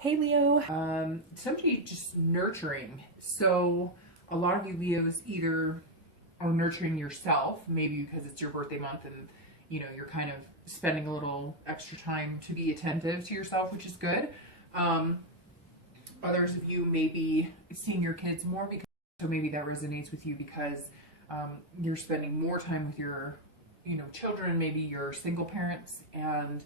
Hey Leo, somebody just nurturing. So a lot of you Leos either are nurturing yourself, maybe because it's your birthday month and you're kind of spending a little extra time to be attentive to yourself, which is good. Um, Others of you may be seeing your kids more because so maybe that resonates with you because you're spending more time with your children. Maybe you're single parents and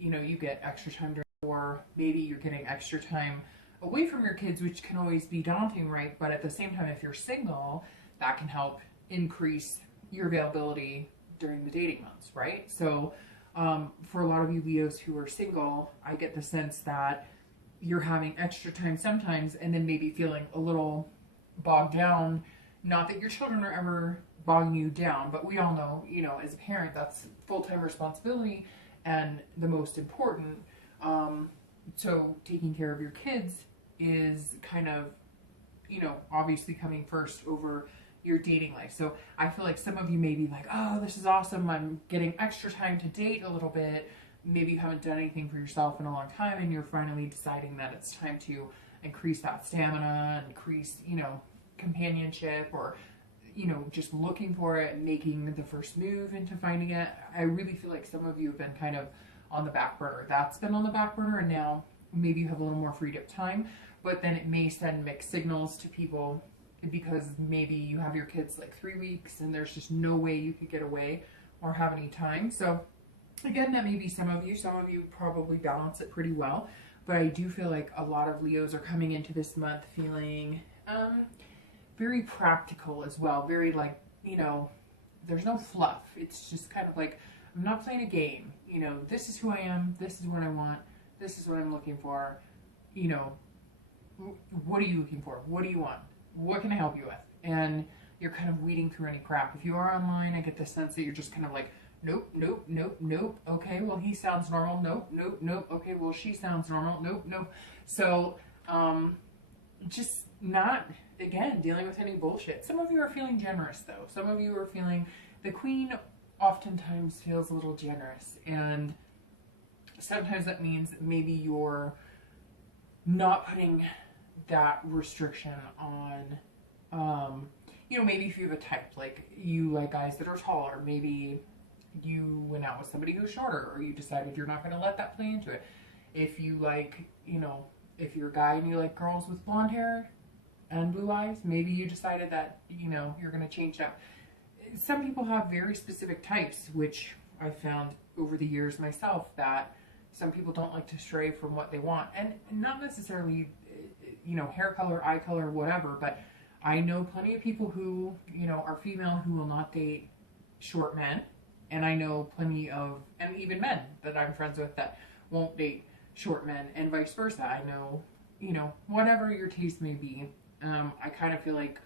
you get extra time during, or maybe you're getting extra time away from your kids, which can always be daunting, right? But at the same time, if you're single, that can help increase your availability during the dating months, right? So for a lot of you Leos who are single, I get the sense that you're having extra time sometimes and then maybe feeling a little bogged down. Not that your children are ever bogging you down, but we all know, as a parent, that's full-time responsibility and the most important. So taking care of your kids is kind of, obviously coming first over your dating life. So I feel like some of you may be like, oh, this is awesome. I'm getting extra time to date a little bit. Maybe you haven't done anything for yourself in a long time and you're finally deciding that it's time to increase that stamina, increase, companionship, or just looking for it, making the first move into finding it. I really feel like some of you have been kind of on the back burner. That's been on the back burner, and now maybe you have a little more freed up time, but then it may send mixed signals to people because maybe you have your kids like 3 weeks and there's just no way you could get away or have any time. So again, that may be some of you. Some of you probably balance it pretty well, but I do feel like a lot of Leos are coming into this month feeling very practical as well. Very like, there's no fluff. It's just kind of like, I'm not playing a game. This is who I am. This is what I want. This is what I'm looking for. What are you looking for? What do you want? What can I help you with? And you're kind of weeding through any crap. If you are online, I get the sense that you're just kind of like, nope, nope, nope, nope. Okay, well, he sounds normal. Nope, nope, nope. Okay, well, she sounds normal. Nope, nope. So, just not, again, dealing with any bullshit. Some of you are feeling generous, though. Some of you are feeling, the queen oftentimes feels a little generous. And sometimes that means maybe you're not putting that restriction on, maybe if you have a type, like you like guys that are taller, maybe you went out with somebody who's shorter, or you decided you're not going to let that play into it. If you like, if you're a guy and you like girls with blonde hair and blue eyes, maybe you decided that, you're going to change that. Some people have very specific types, which I found over the years myself, that some people don't like to stray from what they want. And not necessarily, hair color, eye color, whatever, but I know plenty of people who, are female who will not date short men. And I know plenty of, and even men that I'm friends with that won't date short men, and vice versa. I know, whatever your taste may be, I kind of feel like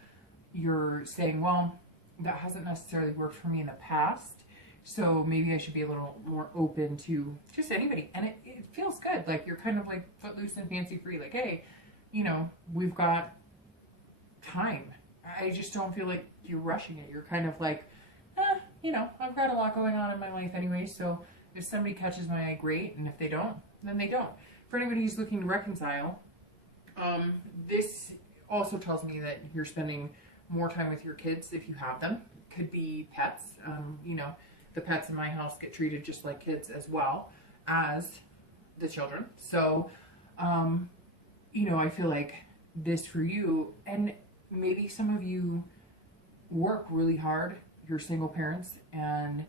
you're saying, well, that hasn't necessarily worked for me in the past, so maybe I should be a little more open to just anybody. And it feels good. Like you're kind of like footloose and fancy free. Like, hey, we've got time. I just don't feel like you're rushing it. You're kind of like, I've got a lot going on in my life anyway, so if somebody catches my eye, great, and if they don't, then they don't. For anybody who's looking to reconcile, this also tells me that you're spending more time with your kids if you have them. Could be pets. The pets in my house get treated just like kids as well as the children. So, I feel like this for you, and maybe some of you work really hard, you're single parents, and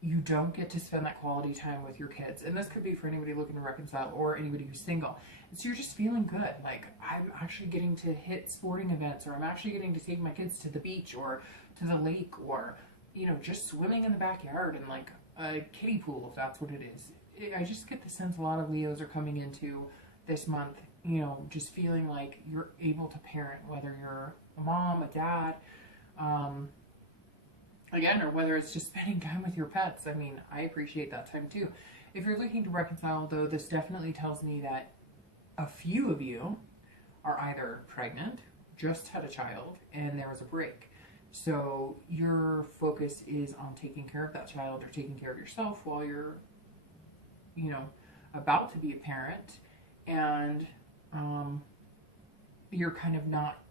you don't get to spend that quality time with your kids. And this could be for anybody looking to reconcile or anybody who's single. And so you're just feeling good. Like, I'm actually getting to hit sporting events, or I'm actually getting to take my kids to the beach or to the lake, or, just swimming in the backyard in like a kiddie pool, if that's what it is. I just get the sense a lot of Leos are coming into this month, just feeling like you're able to parent, whether you're a mom, a dad, again, or whether it's just spending time with your pets. I mean, I appreciate that time too. If you're looking to reconcile, though, this definitely tells me that a few of you are either pregnant, just had a child, and there was a break. So your focus is on taking care of that child or taking care of yourself while you're, about to be a parent. and you're kind of not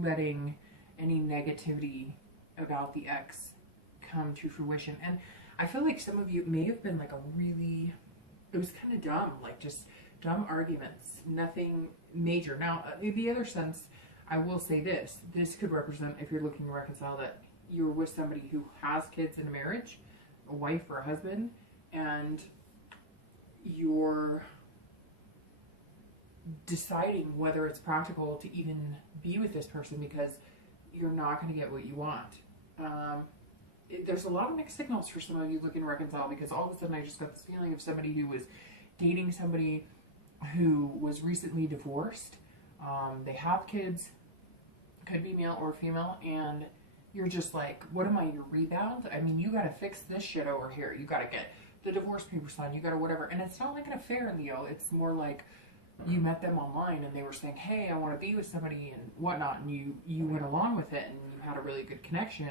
letting any negativity about the ex come to fruition. And I feel like some of you may have been like it was kind of dumb, like just dumb arguments, nothing major. Now, in the other sense, I will say this could represent, if you're looking to reconcile, that you're with somebody who has kids in a marriage, a wife or a husband, and you're deciding whether it's practical to even be with this person because you're not going to get what you want. There's a lot of mixed signals for some of you looking to reconcile, because all of a sudden I just got this feeling of somebody who was dating somebody who was recently divorced. They have kids, could be male or female, and you're just like, what am I, your rebound? I mean, you got to fix this shit over here. You got to get the divorce papers signed. You got to whatever. And it's not like an affair, Leo. It's more like you met them online and they were saying, hey, I want to be with somebody and whatnot. And you went along with it and you had a really good connection,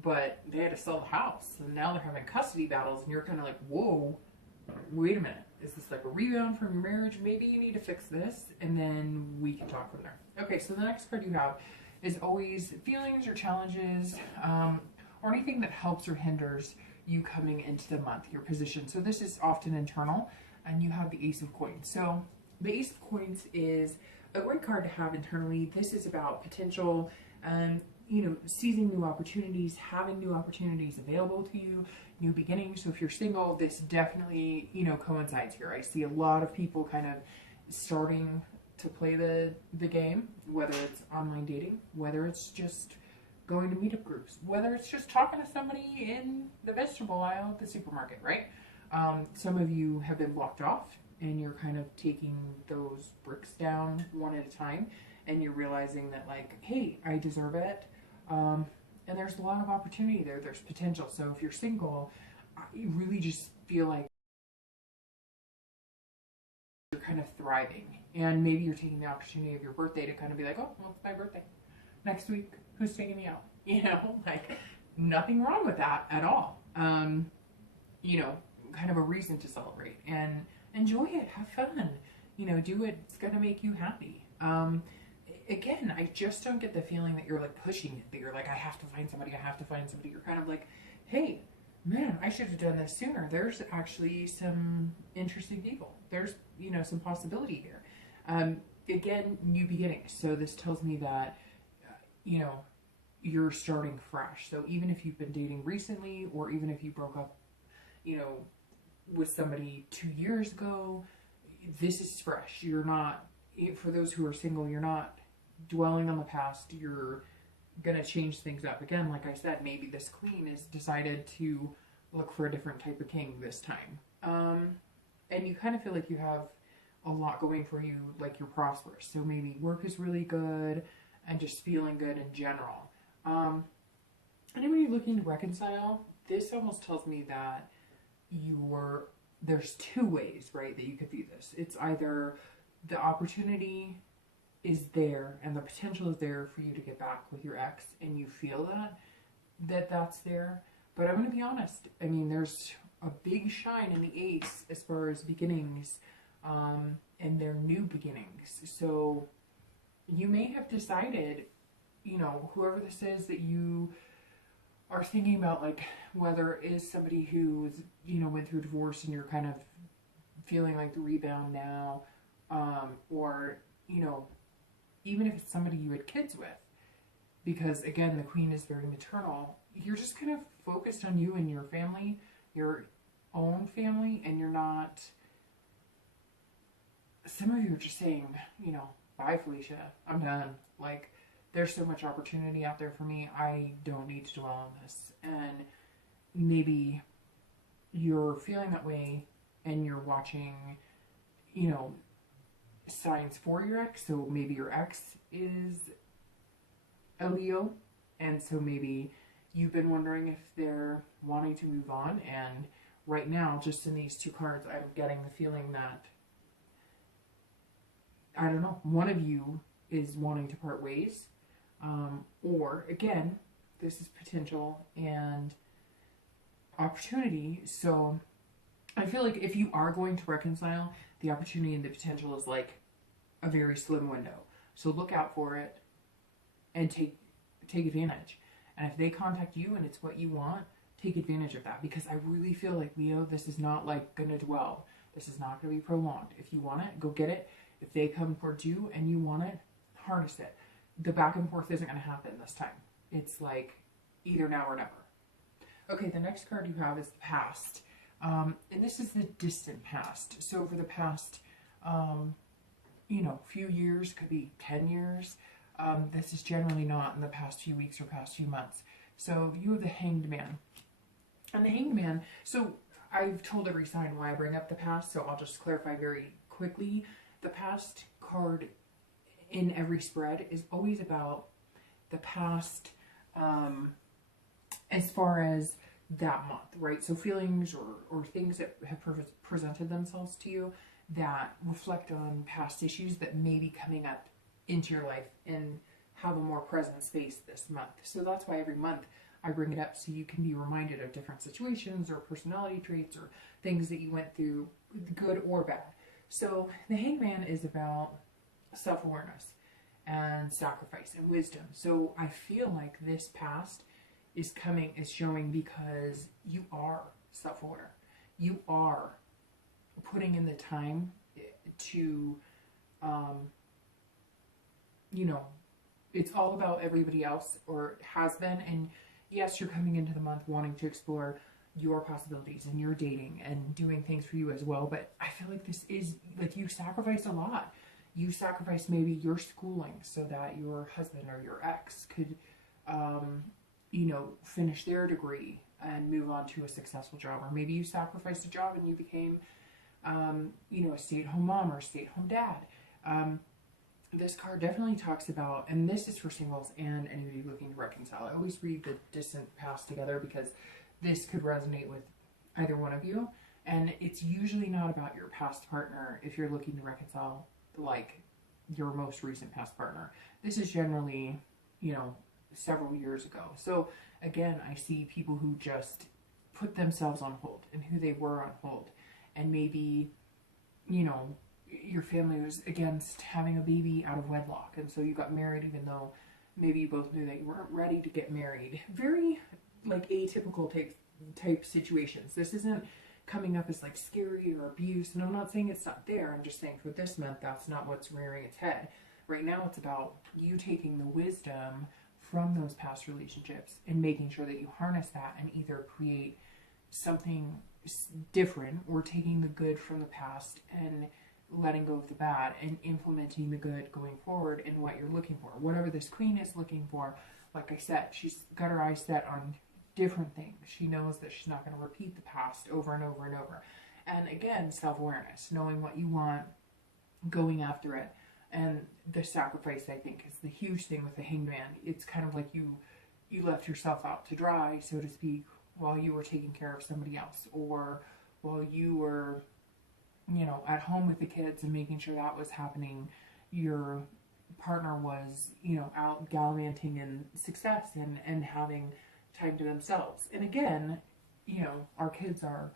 but they had to sell the house. And now they're having custody battles and you're kind of like, whoa, wait a minute. Is this like a rebound from your marriage? Maybe you need to fix this, and then we can talk from there. Okay, so the next card you have is always feelings or challenges, or anything that helps or hinders you coming into the month, your position. So this is often internal, and you have the Ace of Coins. So the Ace of Coins is a great card to have internally. This is about potential, seizing new opportunities, having new opportunities available to you, new beginnings. So if you're single, this definitely, coincides here. I see a lot of people kind of starting to play the game, whether it's online dating, whether it's just going to meetup groups, whether it's just talking to somebody in the vegetable aisle at the supermarket, right? Some of you have been blocked off and you're kind of taking those bricks down one at a time, and you're realizing that, like, hey, I deserve it. And there's a lot of opportunity there. There's potential. So if you're single, you really just feel like you're kind of thriving. And maybe you're taking the opportunity of your birthday to kind of be like, oh, well, it's my birthday. Next week, who's taking me out? Like, nothing wrong with that at all. Kind of a reason to celebrate and enjoy it. Have fun. Do it. It's going to make you happy. Again, I just don't get the feeling that you're like pushing it, that you're like, I have to find somebody, You're kind of like, hey, man, I should have done this sooner. There's actually some interesting people. There's, some possibility here. Again, new beginnings. So this tells me that, you're starting fresh. So even if you've been dating recently, or even if you broke up, with somebody 2 years ago, this is fresh. You're not, for those who are single, you're not dwelling on the past. You're gonna change things up. Again, like I said, maybe this queen has decided to look for a different type of king this time. And you kind of feel like you have a lot going for you, like you're prosperous. So maybe work is really good and just feeling good in general. Anybody looking to reconcile, this almost tells me that there's two ways, right, that you could view this. It's either the opportunity is there and the potential is there for you to get back with your ex, and you feel that's there. But I'm going to be honest. I mean, there's a big shine in the Ace as far as beginnings, and their new beginnings. So you may have decided, whoever this is that you are thinking about, like, whether it is somebody who's, went through divorce and you're kind of feeling like the rebound now, or, even if it's somebody you had kids with, because again, the queen is very maternal, you're just kind of focused on you and your family, your own family, and you're not, some of you are just saying, bye Felicia, I'm done. Like, there's so much opportunity out there for me, I don't need to dwell on this. And maybe you're feeling that way and you're watching, signs for your ex. So maybe your ex is a Leo, and so maybe you've been wondering if they're wanting to move on. And right now, just in these two cards, I'm getting the feeling that, I don't know, one of you is wanting to part ways, or again, this is potential and opportunity. So I feel like if you are going to reconcile, the opportunity and the potential is like a very slim window. So look out for it and take advantage. And if they contact you and it's what you want, take advantage of that, because I really feel like, Leo, this is not like going to dwell. This is not going to be prolonged. If you want it, go get it. If they come towards you and you want it, harness it. The back and forth isn't going to happen this time. It's like either now or never. Okay, the next card you have is the past. And this is the distant past. So for the past, few years, could be 10 years. This is generally not in the past few weeks or past few months. So you have the Hanged Man. And the Hanged Man, so I've told every sign why I bring up the past, so I'll just clarify very quickly. The past card in every spread is always about the past as far as that month, right? So feelings or things that have presented themselves to you that reflect on past issues that may be coming up into your life and have a more present space this month. So that's why every month I bring it up, so you can be reminded of different situations or personality traits or things that you went through, good or bad. So the Hanged Man is about self-awareness and sacrifice and wisdom. So I feel like this past is showing because you are self-aware. You are putting in the time to, it's all about everybody else, or it has been. And yes, you're coming into the month wanting to explore your possibilities and your dating and doing things for you as well. But I feel like this is like you sacrificed a lot. You sacrificed maybe your schooling so that your husband or your ex could, finish their degree and move on to a successful job. Or maybe you sacrificed a job and you became, a stay-at-home mom or a stay-at-home dad. This card definitely talks about, and this is for singles and anybody looking to reconcile. I always read the distant past together because this could resonate with either one of you. And it's usually not about your past partner if you're looking to reconcile, like your most recent past partner. This is generally, several years ago. So again, I see people who just put themselves on hold and who they were on hold. And maybe, your family was against having a baby out of wedlock, and so you got married even though maybe you both knew that you weren't ready to get married. Very like atypical type situations. This isn't coming up as like scary or abuse, and I'm not saying it's not there. I'm just saying for this month that's not what's rearing its head. Right now it's about you taking the wisdom from those past relationships and making sure that you harness that and either create something different, or taking the good from the past and letting go of the bad and implementing the good going forward in what you're looking for. Whatever this queen is looking for, like I said, she's got her eyes set on different things. She knows that she's not going to repeat the past over and over and over. And again, self-awareness, knowing what you want, going after it. And the sacrifice, I think, is the huge thing with the Hanged Man. It's kind of like you left yourself out to dry, so to speak, while you were taking care of somebody else, or while you were at home with the kids and making sure that was happening. Your partner was, out gallivanting in success and having time to themselves. And again, our kids are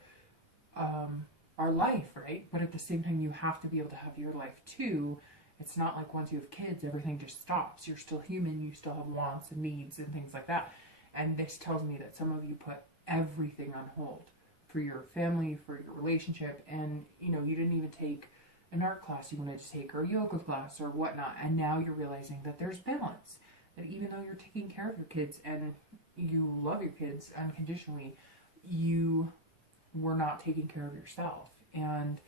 our life, right? But at the same time, you have to be able to have your life too. It's not like once you have kids, everything just stops. You're still human. You still have wants and needs and things like that. And this tells me that some of you put everything on hold for your family, for your relationship, and you didn't even take an art class you wanted to take, or a yoga class or whatnot, and now you're realizing that there's balance, that even though you're taking care of your kids and you love your kids unconditionally, you were not taking care of yourself. And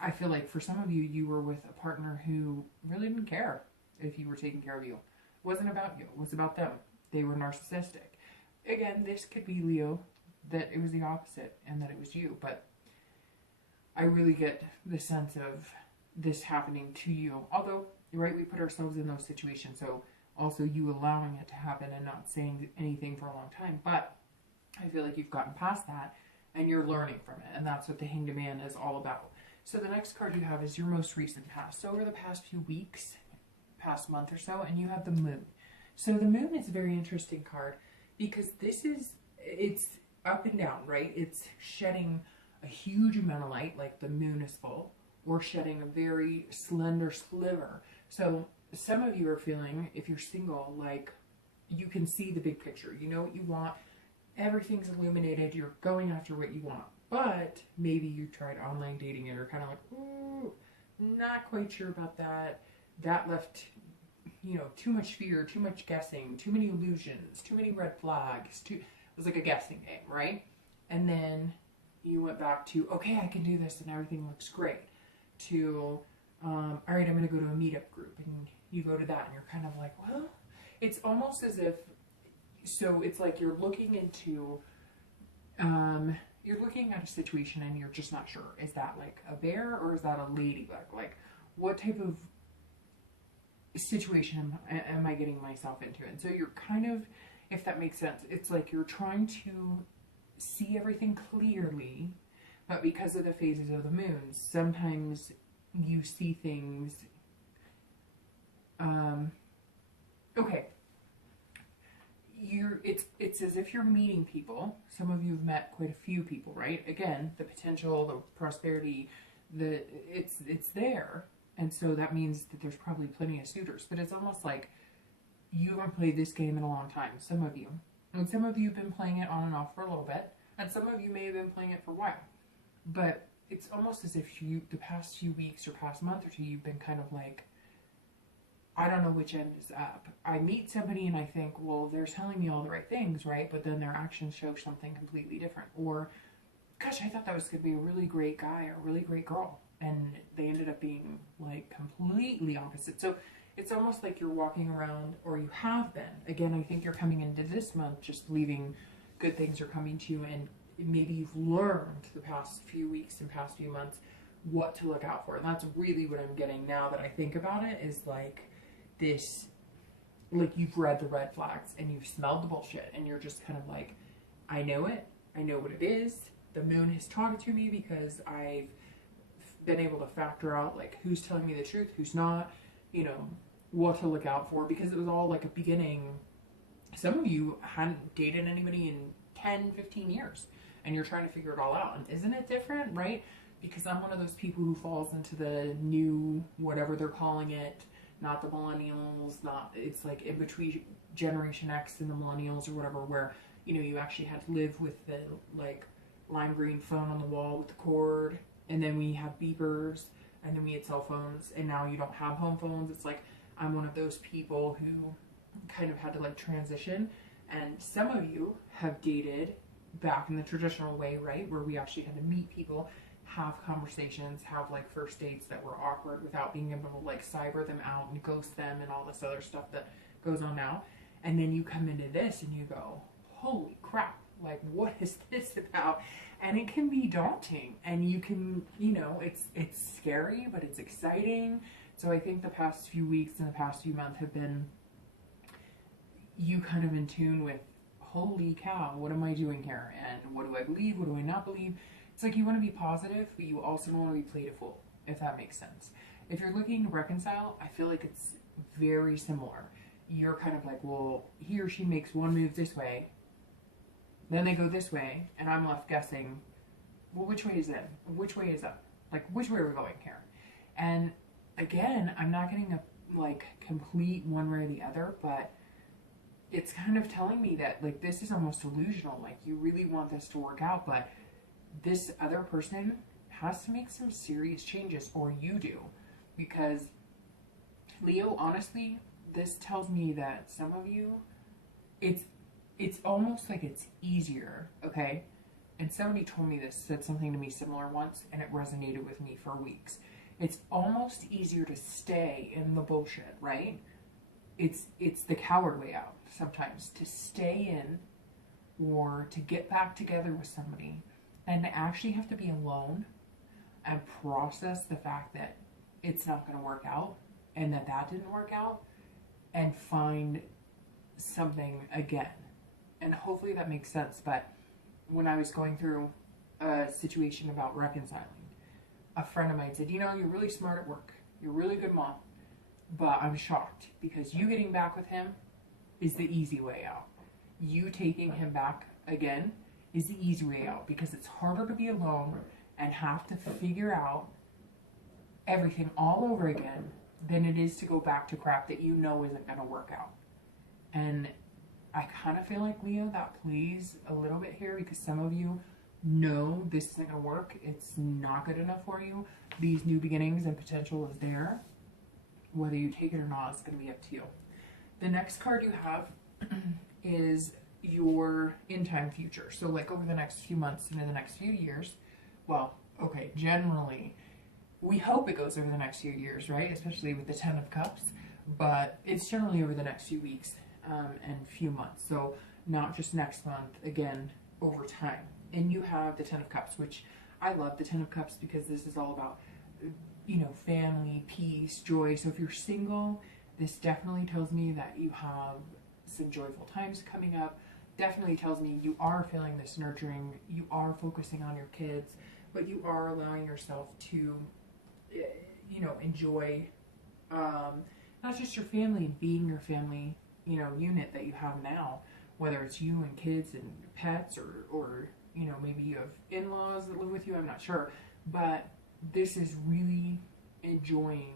I feel like for some of you, you were with a partner who really didn't care if you were taking care of you. It wasn't about you, it was about them. They were narcissistic. Again, this could be Leo, that it was the opposite and that it was you, but I really get the sense of this happening to you. Although, right, we put ourselves in those situations, so also you allowing it to happen and not saying anything for a long time. But I feel like you've gotten past that and you're learning from it, and that's what the Hanged Man is all about. So the next card you have is your most recent past. So over the past few weeks, past month or so, and you have the Moon. So the Moon is a very interesting card because it's up and down, right? It's shedding a huge amount of light, like the moon is full, or shedding a very slender sliver. So some of you are feeling, if you're single, like you can see the big picture. You know what you want. Everything's illuminated. You're going after what you want. But maybe you tried online dating and are kind of like, ooh, not quite sure about that. That left, you know, too much fear, too much guessing, too many illusions, too many red flags. It was like a guessing game, right? And then you went back to, okay, I can do this and everything looks great. To, all right, I'm going to go to a meetup group, and you go to that and you're kind of like, well, it's almost as if, so it's like you're looking into, you're looking at a situation and you're just not sure. Is that like a bear or is that a ladybug? Like, what type of situation am I getting myself into? And so you're kind of, if that makes sense, it's like you're trying to see everything clearly, but because of the phases of the moons, sometimes you see things, okay, it's as if you're meeting people. Some of you have met quite a few people, right? Again, the potential, the prosperity, it's there. And so that means that there's probably plenty of suitors, but it's almost like you haven't played this game in a long time, some of you. And some of you have been playing it on and off for a little bit, and some of you may have been playing it for a while. But it's almost as if the past few weeks or past month or two, you've been kind of like, I don't know which end is up. I meet somebody and I think, well, they're telling me all the right things, right? But then their actions show something completely different. Or, gosh, I thought that was going to be a really great guy or a really great girl, and they ended up being like completely opposite. So it's almost like you're walking around, or you have been. Again, I think you're coming into this month just believing good things are coming to you, and maybe you've learned the past few weeks and past few months what to look out for. And that's really what I'm getting now that I think about it, is like this, like you've read the red flags and you've smelled the bullshit, and you're just kind of like, I know it. I know what it is. The moon has talked to me because I've been able to factor out like who's telling me the truth, who's not, you know, what to look out for, because it was all like a beginning. Some of you hadn't dated anybody in 10, 15 years, and you're trying to figure it all out. And isn't it different, right? Because I'm one of those people who falls into the new, whatever they're calling it, not the millennials, not, it's like in between Generation X and the millennials or whatever, where, you know, you actually had to live with the like lime green phone on the wall with the cord, and then we have beepers, and then we had cell phones, and now you don't have home phones. It's like, I'm one of those people who kind of had to like transition. And some of you have dated back in the traditional way, right? Where we actually had to meet people, have conversations, have like first dates that were awkward without being able to like cyber them out and ghost them and all this other stuff that goes on now. And then you come into this and you go, holy crap, like what is this about? And it can be daunting, and you can, you know, it's scary, but it's exciting. So I think the past few weeks and the past few months have been you kind of in tune with, holy cow, what am I doing here? And what do I believe? What do I not believe? It's like you want to be positive, but you also don't want to be played a fool, if that makes sense. If you're looking to reconcile, I feel like it's very similar. You're kind of like, well, he or she makes one move this way, then they go this way, and I'm left guessing, well, which way is in? Which way is up? Like, which way are we going here? And again, I'm not getting a like complete one way or the other, but it's kind of telling me that like this is almost illusional. Like you really want this to work out, but this other person has to make some serious changes, or you do. Because Leo, honestly, this tells me that some of you, it's almost like it's easier, okay? And somebody told me this, said something to me similar once, and it resonated with me for weeks. It's almost easier to stay in the bullshit, right? It's the coward way out sometimes, to stay in or to get back together with somebody and to actually have to be alone and process the fact that it's not going to work out and that didn't work out, and find something again. And hopefully that makes sense. But when I was going through a situation about reconciling, a friend of mine said, you know, you're really smart at work. You're a really good mom. But I'm shocked because you getting back with him is the easy way out. You taking him back again is the easy way out, because it's harder to be alone and have to figure out everything all over again than it is to go back to crap that you know isn't going to work out. And I kind of feel like, Leo, that plays a little bit here, because some of you know this isn't going to work. It's not good enough for you. These new beginnings and potential is there. Whether you take it or not, it's going to be up to you. The next card you have is your in-time future. So like over the next few months and in the next few years, well, okay, generally, we hope it goes over the next few years, right? Especially with the 10 of Cups, but it's generally over the next few weeks and few months. So not just next month, again, over time. And you have the 10 of Cups, which I love the 10 of Cups because this is all about, you know, family, peace, joy. So if you're single, this definitely tells me that you have some joyful times coming up. Definitely tells me you are feeling this nurturing, you are focusing on your kids, but you are allowing yourself to, you know, enjoy not just your family, being your family, you know, unit that you have now, whether it's you and kids and pets, or you know, maybe you have in-laws that live with you, I'm not sure, but this is really enjoying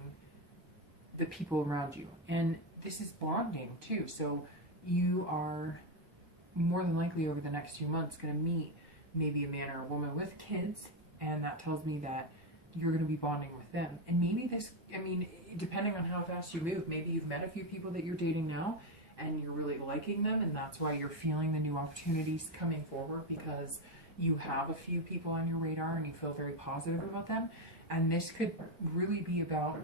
the people around you. And this is bonding too. So you are more than likely over the next few months going to meet maybe a man or a woman with kids, and that tells me that you're going to be bonding with them. And maybe this, I mean, depending on how fast you move, maybe you've met a few people that you're dating now and you're really liking them, and that's why you're feeling the new opportunities coming forward, because you have a few people on your radar and you feel very positive about them. And this could really be about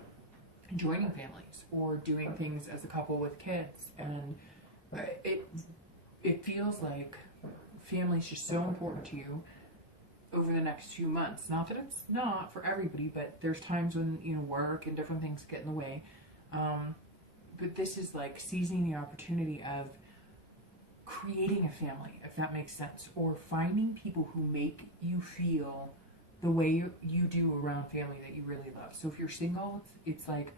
joining families or doing things as a couple with kids. And it feels like family's just so important to you over the next few months. Not that it's not for everybody, but there's times when, you know, work and different things get in the way. But this is like seizing the opportunity of creating a family, if that makes sense, or finding people who make you feel the way you do around family that you really love. So if you're single, it's like,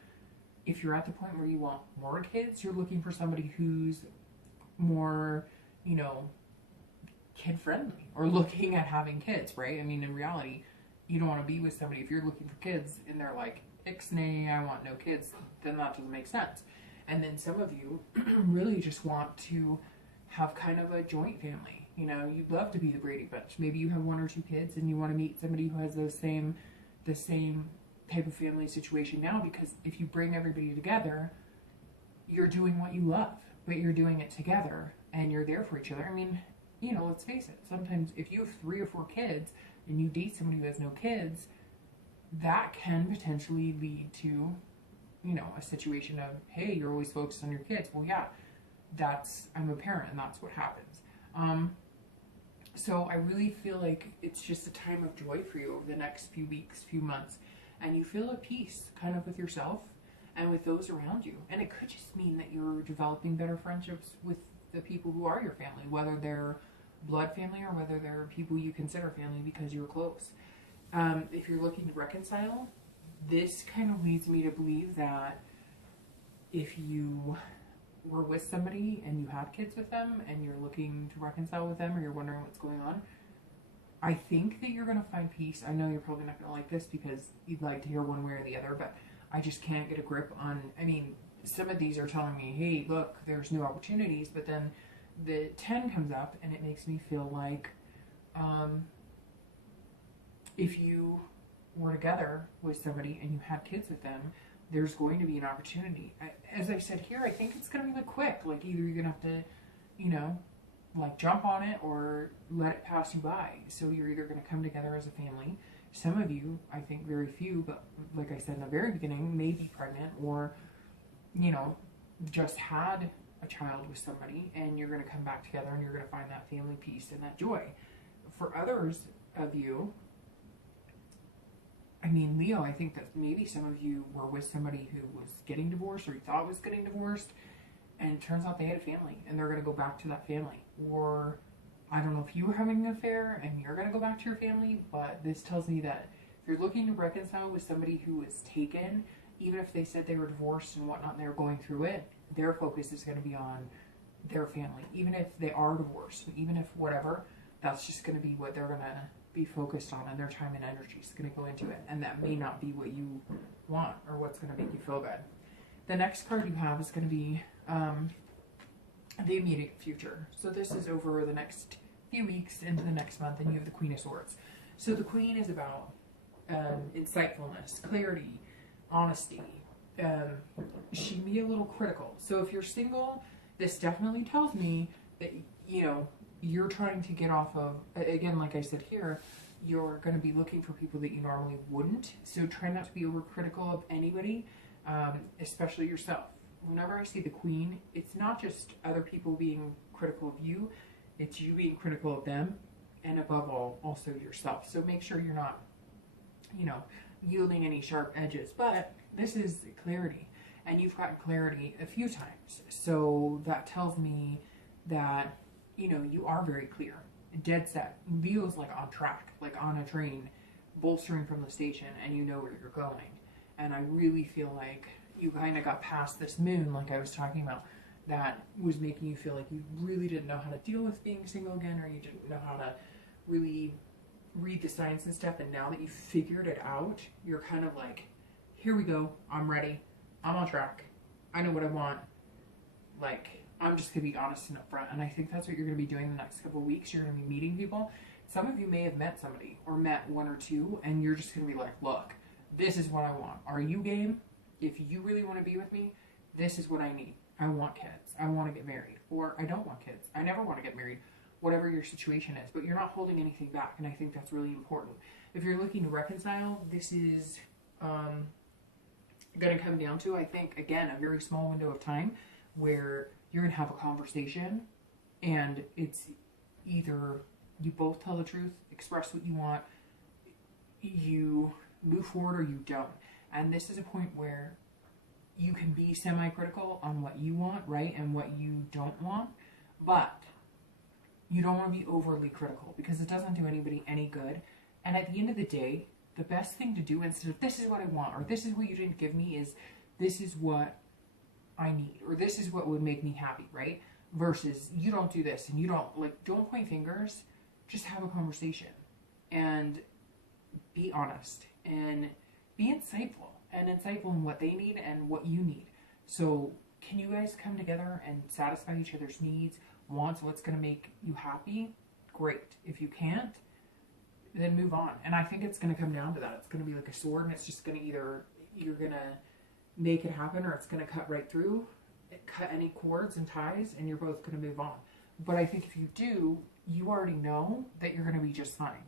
if you're at the point where you want more kids, you're looking for somebody who's more, you know, kid friendly, or looking at having kids, right? I mean, in reality, you don't want to be with somebody if you're looking for kids and they're like, ixnay, I want no kids, then that doesn't make sense. And then some of you really just want to have kind of a joint family. You know, you'd love to be the Brady Bunch. Maybe you have one or two kids and you want to meet somebody who has the same type of family situation now, because if you bring everybody together, you're doing what you love, but you're doing it together and you're there for each other. I mean, you know, let's face it, sometimes if you have 3 or 4 kids and you date somebody who has no kids, that can potentially lead to, you know, a situation of, hey, you're always focused on your kids. Well, yeah, I'm a parent and that's what happens. So I really feel like it's just a time of joy for you over the next few weeks, few months, and you feel at peace kind of with yourself and with those around you. And it could just mean that you're developing better friendships with the people who are your family, whether they're blood family or whether they're people you consider family because you're close. If you're looking to reconcile, this kind of leads me to believe that if you were with somebody and you had kids with them and you're looking to reconcile with them, or you're wondering what's going on, I think that you're going to find peace. I know you're probably not going to like this because you'd like to hear one way or the other, but I just can't get a grip on, I mean, some of these are telling me, hey, look, there's new opportunities, but then the 10 comes up and it makes me feel like if you were together with somebody and you had kids with them, there's going to be an opportunity. As I said here, I think it's going to be like quick. Like either you're going to have to, you know, like jump on it or let it pass you by. So you're either going to come together as a family. Some of you, I think very few, but like I said in the very beginning, may be pregnant or, you know, just had a child with somebody, and you're going to come back together and you're going to find that family peace and that joy. For others of you, I mean, Leo, I think that maybe some of you were with somebody who was getting divorced or you thought was getting divorced, and it turns out they had a family and they're going to go back to that family. Or I don't know if you were having an affair and you're going to go back to your family, but this tells me that if you're looking to reconcile with somebody who was taken, even if they said they were divorced and whatnot and they were going through it, their focus is going to be on their family. Even if they are divorced, even if whatever, that's just going to be what they're going to be focused on, and their time and energy is going to go into it. And that may not be what you want or what's going to make you feel good. The next card you have is going to be the immediate future. So this is over the next few weeks into the next month, and you have the Queen of Swords. So the Queen is about insightfulness, clarity, honesty. She can be a little critical. So if you're single, this definitely tells me that, you know, you're trying to get off of, again, like I said here, you're going to be looking for people that you normally wouldn't. So try not to be overcritical of anybody, especially yourself. Whenever I see the Queen, it's not just other people being critical of you, it's you being critical of them, and above all, also yourself. So make sure you're not, you know, yielding any sharp edges. But this is clarity, and you've gotten clarity a few times. So that tells me that, you know, you are very clear, dead set. Leo's like on track, like on a train, bolstering from the station, and you know where you're going. And I really feel like you kind of got past this moon, like I was talking about, that was making you feel like you really didn't know how to deal with being single again, or you didn't know how to really read the signs and stuff. And now that you figured it out, you're kind of like, here we go, I'm ready, I'm on track, I know what I want. Like, I'm just going to be honest and upfront. And I think that's what you're going to be doing the next couple of weeks. You're going to be meeting people. Some of you may have met somebody or met one or two, and you're just going to be like, look, this is what I want. Are you game? If you really want to be with me, this is what I need. I want kids. I want to get married. Or I don't want kids. I never want to get married. Whatever your situation is. But you're not holding anything back. And I think that's really important. If you're looking to reconcile, this is going to come down to, I think, again, a very small window of time where you're going to have a conversation, and it's either you both tell the truth, express what you want, you move forward, or you don't. And this is a point where you can be semi-critical on what you want, right, and what you don't want, but you don't want to be overly critical, because it doesn't do anybody any good. And at the end of the day, the best thing to do, instead of this is what I want, or this is what you didn't give me, is this is what I need, or this is what would make me happy, right? Versus you don't do this, and you don't, like, don't point fingers, just have a conversation and be honest and be insightful in what they need and what you need. So can you guys come together and satisfy each other's needs, wants, what's going to make you happy? Great. If you can't, then move on. And I think it's going to come down to that. It's going to be like a sword, and it's just going to either, you're going to make it happen, or it's going to cut right through, cut any cords and ties, and you're both going to move on. But I think if you do, you already know that you're going to be just fine.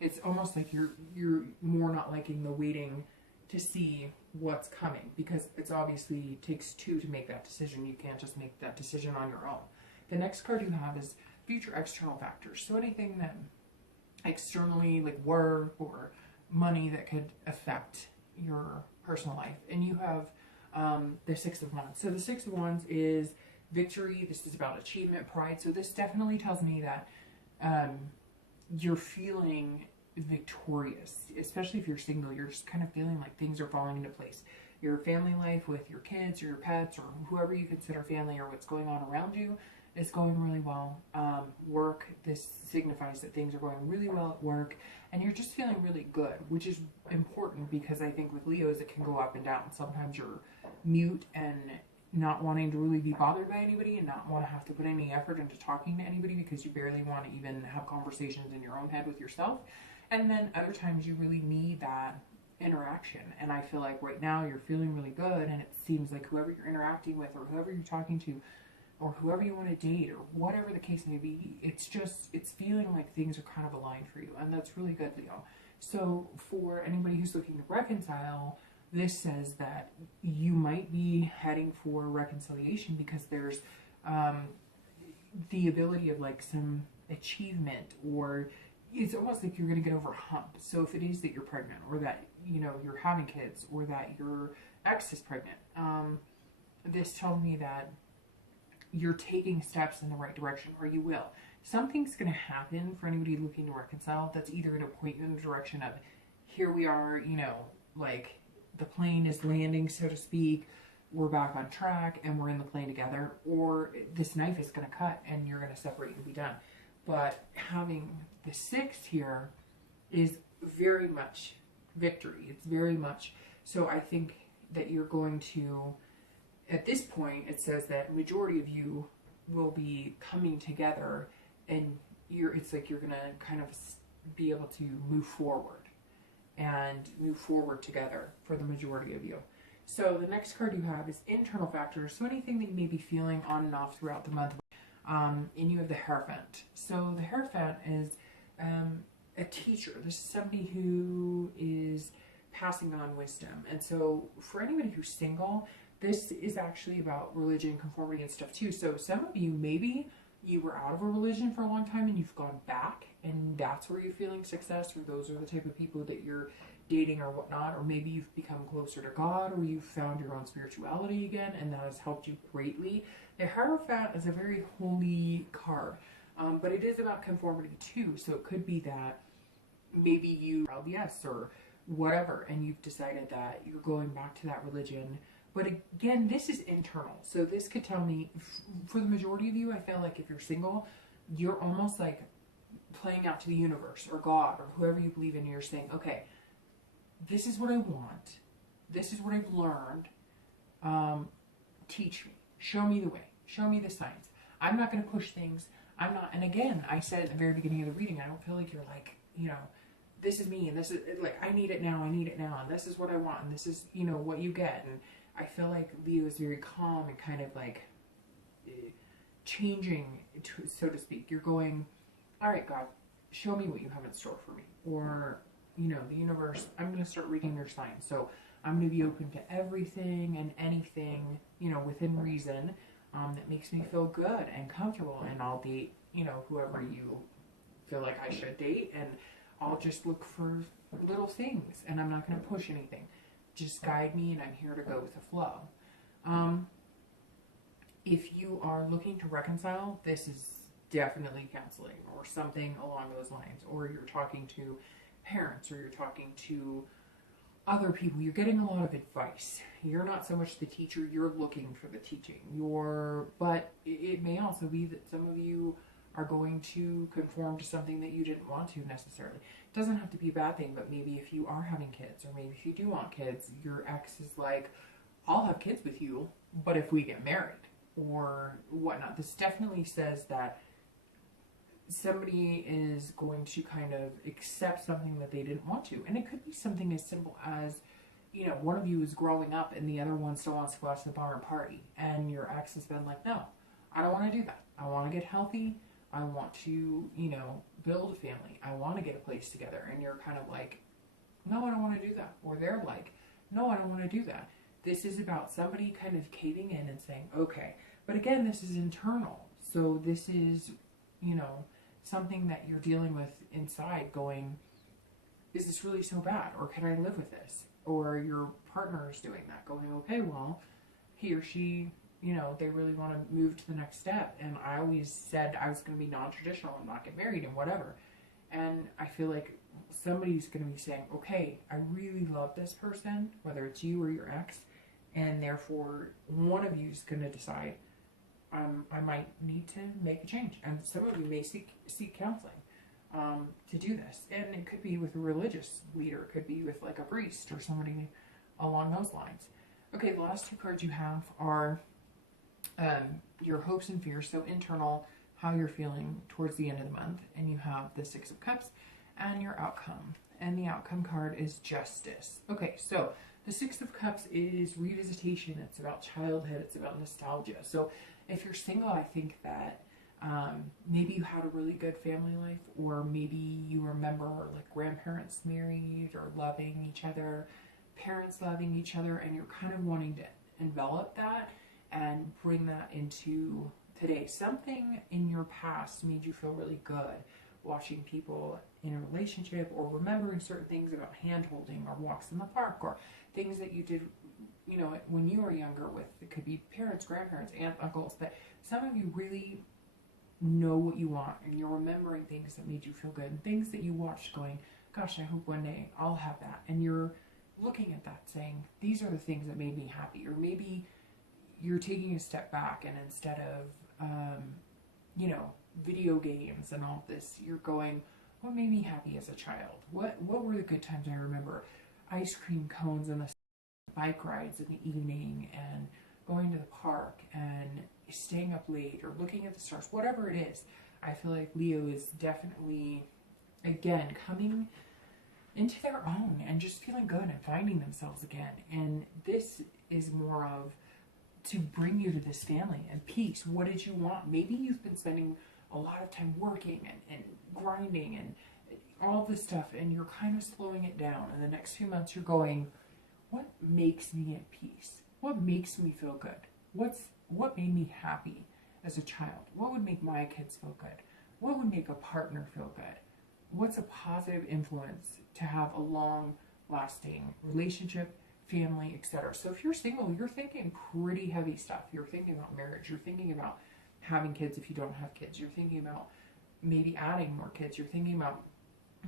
It's almost like you're more not liking the waiting to see what's coming, because it's obviously takes two to make that decision. You can't just make that decision on your own. The next card you have is future external factors. So anything that externally, like work or money, that could affect your personal life. And you have the Six of Wands. So the Six of Wands is victory. This is about achievement, pride. So this definitely tells me that you're feeling victorious, especially if you're single. You're just kind of feeling like things are falling into place. Your family life with your kids or your pets or whoever you consider family, or what's going on around you, is going really well. Work, this signifies that things are going really well at work, and you're just feeling really good, which is important, because I think with Leos it can go up and down. Sometimes you're mute and not wanting to really be bothered by anybody, and not want to have to put any effort into talking to anybody, because you barely want to even have conversations in your own head with yourself. And then other times you really need that interaction. And I feel like right now you're feeling really good, and it seems like whoever you're interacting with, or whoever you're talking to, or whoever you want to date, or whatever the case may be, it's feeling like things are kind of aligned for you. And that's really good, Leo. So for anybody who's looking to reconcile, this says that you might be heading for reconciliation, because there's the ability of like some achievement, or it's almost like you're going to get over a hump. So if it is that you're pregnant, or that, you know, you're having kids, or that your ex is pregnant, this tells me that you're taking steps in the right direction, or you will. Something's going to happen for anybody looking to reconcile that's either going to point you in the direction of, here we are, you know, like the plane is landing, so to speak, we're back on track and we're in the plane together, or this knife is going to cut and you're going to separate and be done. But having the 6 here is very much victory. It's very much, so I think that you're going to, at this point, it says that majority of you will be coming together, and it's like you're going to kind of be able to move forward together for the majority of you. So the next card you have is internal factors. So anything that you may be feeling on and off throughout the month. And you have the Hierophant. So the Hierophant is a teacher. This is somebody who is passing on wisdom. And so for anybody who's single, this is actually about religion, conformity, and stuff too. So some of you, maybe you were out of a religion for a long time and you've gone back, and that's where you're feeling success, or those are the type of people that you're dating or whatnot, or maybe you've become closer to God, or you've found your own spirituality again, and that has helped you greatly. The Hierophant is a very holy card, but it is about conformity too. So it could be that maybe you LDS or whatever, and you've decided that you're going back to that religion. But again, this is internal. So this could tell me, for the majority of you, I feel like if you're single, you're almost like playing out to the universe or God or whoever you believe in. And you're saying, okay, this is what I want. This is what I've learned. Teach me. Show me the way. Show me the signs. I'm not going to push things. I'm not. And again, I said at the very beginning of the reading, I don't feel like you're like, you know, this is me and this is like, I need it now. I need it now. And this is what I want. And this is, you know, what you get. And I feel like Leo is very calm and kind of like changing, so to speak. You're going, all right, God, show me what you have in store for me. Or, you know, the universe, I'm going to start reading your signs. So I'm going to be open to everything and anything, you know, within reason, that makes me feel good and comfortable. And I'll date, you know, whoever you feel like I should date. And I'll just look for little things. And I'm not going to push anything. Just guide me, and I'm here to go with the flow. If you are looking to reconcile, this is definitely counseling or something along those lines. Or you're talking to parents, or you're talking to other people. You're getting a lot of advice. You're not so much the teacher, you're looking for the teaching. But it may also be that some of you are going to conform to something that you didn't want to necessarily. It doesn't have to be a bad thing, but maybe if you are having kids, or maybe if you do want kids, your ex is like, I'll have kids with you, but if we get married, or whatnot. This definitely says that somebody is going to kind of accept something that they didn't want to. And it could be something as simple as, you know, one of you is growing up and the other one still wants to go out to the bar and party. And your ex has been like, no, I don't want to do that. I want to get healthy. I want to, you know, build a family. I want to get a place together. And you're kind of like, no, I don't want to do that. Or they're like, no, I don't want to do that. This is about somebody kind of caving in and saying, okay. But again, this is internal. So this is, you know, something that you're dealing with inside going, is this really so bad? Or can I live with this? Or your partner is doing that, going, okay, well, he or she, you know, they really want to move to the next step. And I always said I was going to be non-traditional and not get married and whatever. And I feel like somebody's going to be saying, okay, I really love this person, whether it's you or your ex, and therefore one of you is going to decide, I might need to make a change. And some of you may seek counseling to do this. And it could be with a religious leader. It could be with like a priest or somebody along those lines. Okay, the last two cards you have are your hopes and fears. So internal, how you're feeling towards the end of the month. And you have the Six of Cups and your outcome. And the outcome card is Justice. Okay, so the Six of Cups is revisitation. It's about childhood. It's about nostalgia. So if you're single, I think that maybe you had a really good family life, or maybe you remember like grandparents married or loving each other, parents loving each other, and you're kind of wanting to envelop that and bring that into today. Something in your past made you feel really good watching people in a relationship, or remembering certain things about hand holding or walks in the park, or things that you did, you know, when you were younger with, it could be parents, grandparents, aunts, uncles, that some of you really know what you want, and you're remembering things that made you feel good, and things that you watched going, gosh, I hope one day I'll have that. And you're looking at that saying, these are the things that made me happy. Or maybe you're taking a step back, and instead of, you know, video games and all this, you're going, what made me happy as a child? What were the good times I remember? Ice cream cones and the bike rides in the evening, and going to the park and staying up late or looking at the stars, whatever it is. I feel like Leo is definitely, again, coming into their own and just feeling good and finding themselves again. And this is more of to bring you to this family and peace. What did you want? Maybe you've been spending a lot of time working and grinding and all this stuff, and you're kind of slowing it down. And the next few months you're going, what makes me at peace? What makes me feel good? What made me happy as a child? What would make my kids feel good? What would make a partner feel good? What's a positive influence to have a long-lasting relationship, family, etc.? So if you're single, you're thinking pretty heavy stuff. You're thinking about marriage. You're thinking about having kids if you don't have kids. You're thinking about maybe adding more kids. You're thinking about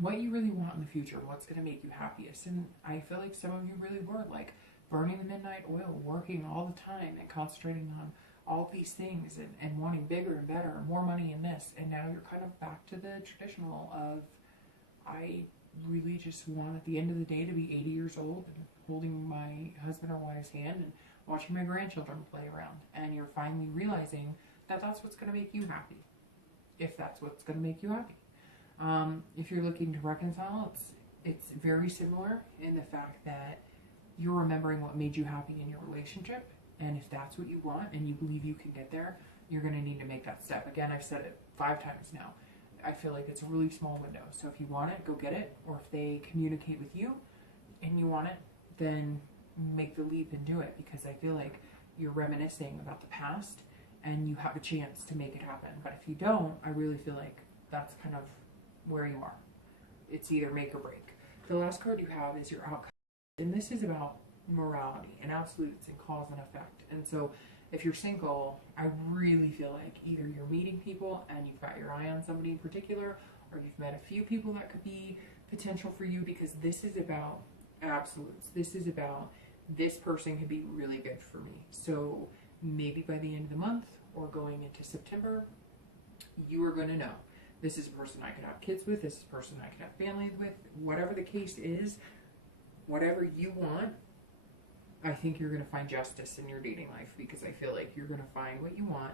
what you really want in the future, what's going to make you happiest. And I feel like some of you really were like burning the midnight oil, working all the time and concentrating on all these things and wanting bigger and better and more money in this. And now you're kind of back to the traditional of, I really just want at the end of the day to be 80 years old and holding my husband or wife's hand and watching my grandchildren play around. And you're finally realizing that that's what's going to make you happy, if that's what's going to make you happy. If you're looking to reconcile, it's very similar in the fact that you're remembering what made you happy in your relationship. And if that's what you want and you believe you can get there, you're going to need to make that step. Again, I've said it 5 times now. I feel like it's a really small window. So if you want it, go get it. Or if they communicate with you and you want it, then make the leap and do it. Because I feel like you're reminiscing about the past and you have a chance to make it happen. But if you don't, I really feel like that's kind of where you are. It's either make or break. The last card you have is your outcome. And this is about morality and absolutes and cause and effect. And so if you're single, I really feel like either you're meeting people and you've got your eye on somebody in particular, or you've met a few people that could be potential for you, because this is about absolutes. This is about this person could be really good for me. So maybe by the end of the month or going into September, you are going to know. This is a person I could have kids with. This is a person I could have family with. Whatever the case is, whatever you want, I think you're going to find justice in your dating life, because I feel like you're going to find what you want,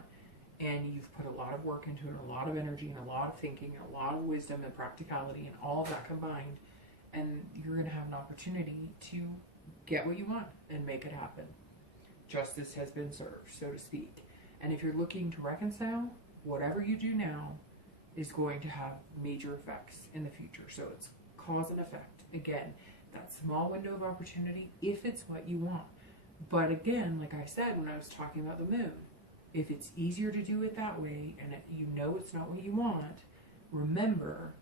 and you've put a lot of work into it, a lot of energy and a lot of thinking and a lot of wisdom and practicality and all of that combined, and you're going to have an opportunity to get what you want and make it happen. Justice has been served, so to speak. And if you're looking to reconcile, whatever you do now is going to have major effects in the future. So it's cause and effect. Again, that small window of opportunity, if it's what you want. But again, like I said when I was talking about the moon, if it's easier to do it that way and you know it's not what you want, remember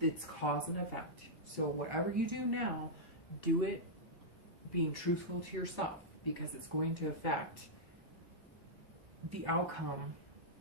it's cause and effect. So whatever you do now, do it being truthful to yourself, because it's going to affect the outcome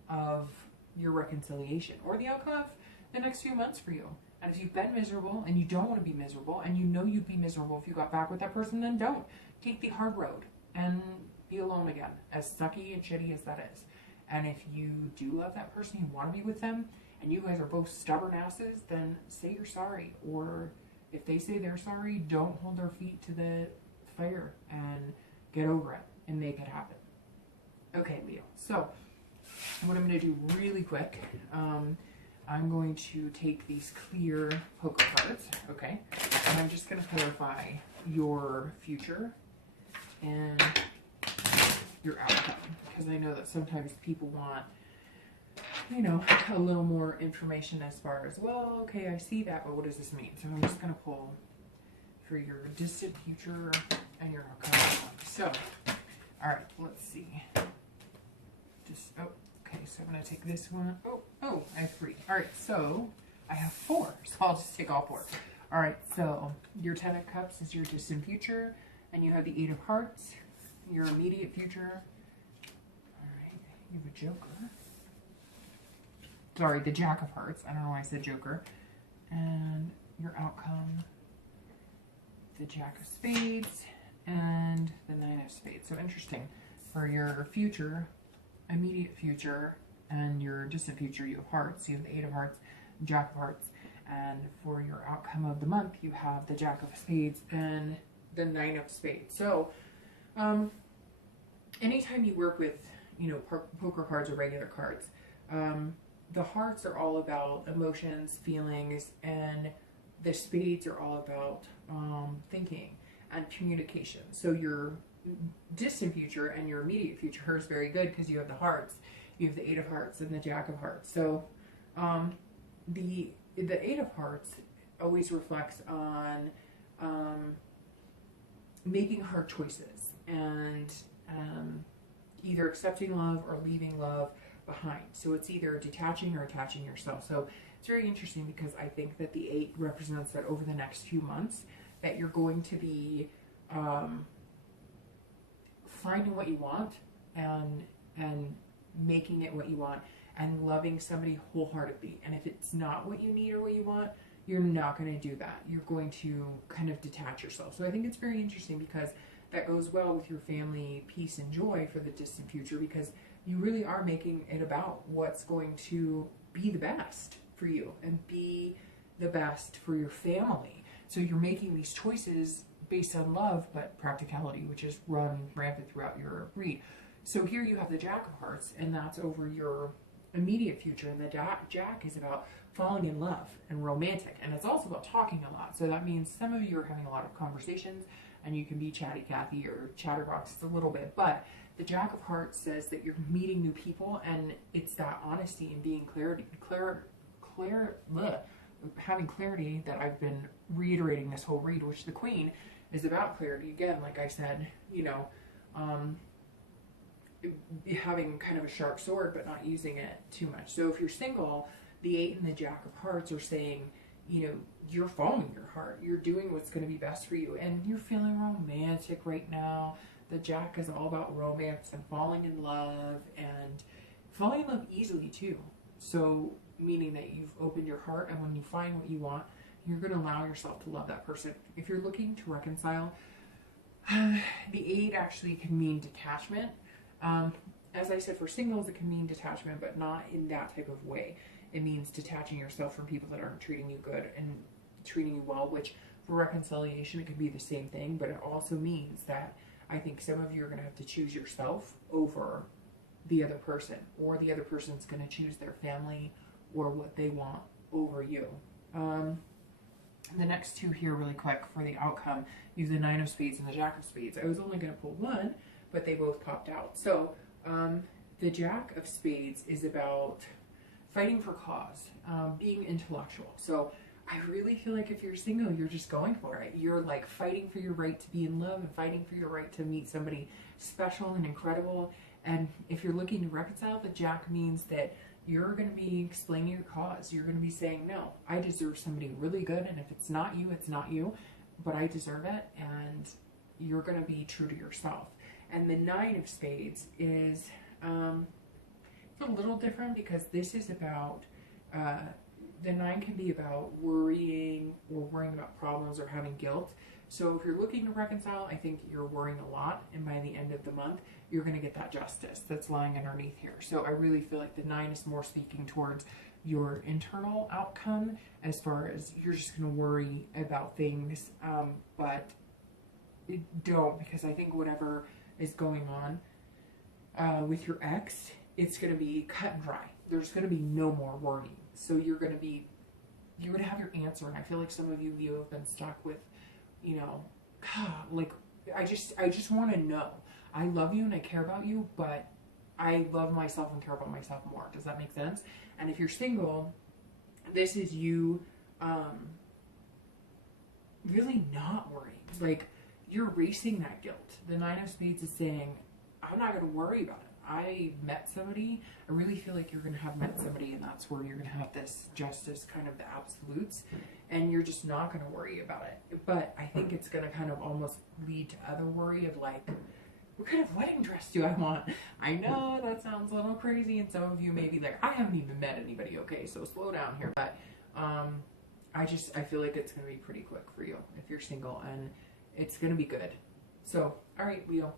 of your reconciliation or the outcome of the next few months for you. And if you've been miserable and you don't want to be miserable, and you know you'd be miserable if you got back with that person, then don't. Take the hard road and be alone again, as sucky and shitty as that is. And if you do love that person, you want to be with them, and you guys are both stubborn asses, then say you're sorry. Or if they say they're sorry, don't hold their feet to the fire and get over it and make it happen. Okay, Leo. So what I'm going to do really quick, I'm going to take these clear poker cards, okay, and I'm just going to clarify your future and your outcome, because I know that sometimes people want, you know, a little more information as far as, well, okay, I see that, but what does this mean? So I'm just going to pull for your distant future and your outcome. So, all right, let's see. Okay, so I'm going to take this one. Oh, I have 3. All right, so I have 4, so I'll just take all 4. All right, so your 10 of Cups is your distant future, and you have the 8 of Hearts, your immediate future. All right, you have a Joker. Sorry, the Jack of Hearts. I don't know why I said Joker. And your outcome, the Jack of Spades, and the 9 of Spades. So interesting. For your future, immediate future, and your distant future, you have Hearts. You have the 8 of Hearts, Jack of Hearts, And for your outcome of the month, you have the Jack of Spades and the Nine of Spades. So anytime you work with, you know, poker cards or regular cards, the hearts are all about emotions, feelings, and the spades are all about thinking and communication. So your distant future and your immediate future is very good because you have the hearts. You have the Eight of Hearts and the Jack of Hearts. So the Eight of Hearts always reflects on making hard choices and either accepting love or leaving love behind. So it's either detaching or attaching yourself. So it's very interesting because I think that the 8 represents that over the next few months that you're going to be finding what you want and making it what you want and loving somebody wholeheartedly. And if it's not what you need or what you want, you're not going to do that. You're going to kind of detach yourself. So I think it's very interesting because that goes well with your family peace and joy for the distant future, because you really are making it about what's going to be the best for you and be the best for your family. So you're making these choices based on love, but practicality, which is run rampant throughout your read. So here you have the Jack of Hearts, and that's over your immediate future. And the Jack is about falling in love and romantic. And it's also about talking a lot. So that means some of you are having a lot of conversations, and you can be chatty Cathy or chatterbox a little bit. But the Jack of Hearts says that you're meeting new people, and it's that honesty and being having clarity that I've been reiterating this whole read, which the Queen is about clarity. Again, like I said, you know, having kind of a sharp sword, but not using it too much. So if you're single, the 8 and the Jack of Hearts are saying, you know, you're following your heart. You're doing what's going to be best for you. And you're feeling romantic right now. The Jack is all about romance and falling in love easily too. So meaning that you've opened your heart, and when you find what you want, you're going to allow yourself to love that person. If you're looking to reconcile, the 8 actually can mean detachment. As I said, for singles, it can mean detachment, but not in that type of way. It means detaching yourself from people that aren't treating you good and treating you well, which for reconciliation, it could be the same thing, but it also means that I think some of you are going to have to choose yourself over the other person, or the other person's going to choose their family or what they want over you. The next two here really quick for the outcome, you have the Nine of Spades and the Jack of Spades. I was only going to pull one, but they both popped out. So the Jack of Spades is about fighting for cause, being intellectual. So I really feel like if you're single, you're just going for it. You're like fighting for your right to be in love and fighting for your right to meet somebody special and incredible. And if you're looking to reconcile, the Jack means that you're going to be explaining your cause. You're going to be saying, no, I deserve somebody really good. And if it's not you, it's not you, but I deserve it. And you're going to be true to yourself. And the Nine of Spades is it's a little different because this is about, the 9 can be about worrying or worrying about problems or having guilt. So if you're looking to reconcile, I think you're worrying a lot, and by the end of the month, you're going to get that justice that's lying underneath here. So I really feel like the 9 is more speaking towards your internal outcome, as far as you're just going to worry about things, but don't, because I think whatever is going on with your ex, it's going to be cut and dry. There's going to be no more worrying. So you're going to have your answer. And I feel like some of you, Leo, have been stuck with, you know, like, I just want to know. I love you and I care about you, but I love myself and care about myself more. Does that make sense? And if you're single, this is you really not worrying. Like, you're erasing that guilt. The Nine of Spades is saying, I'm not going to worry about it. I met somebody. I really feel like you're going to have met somebody, and that's where you're going to have this justice, kind of the absolutes, and you're just not going to worry about it. But I think it's going to kind of almost lead to other worry of like, what kind of wedding dress do I want? I know that sounds a little crazy, and some of you may be like, I haven't even met anybody, okay, so slow down here. But I feel like it's going to be pretty quick for you if you're single, and it's going to be good. So, all right, Leo,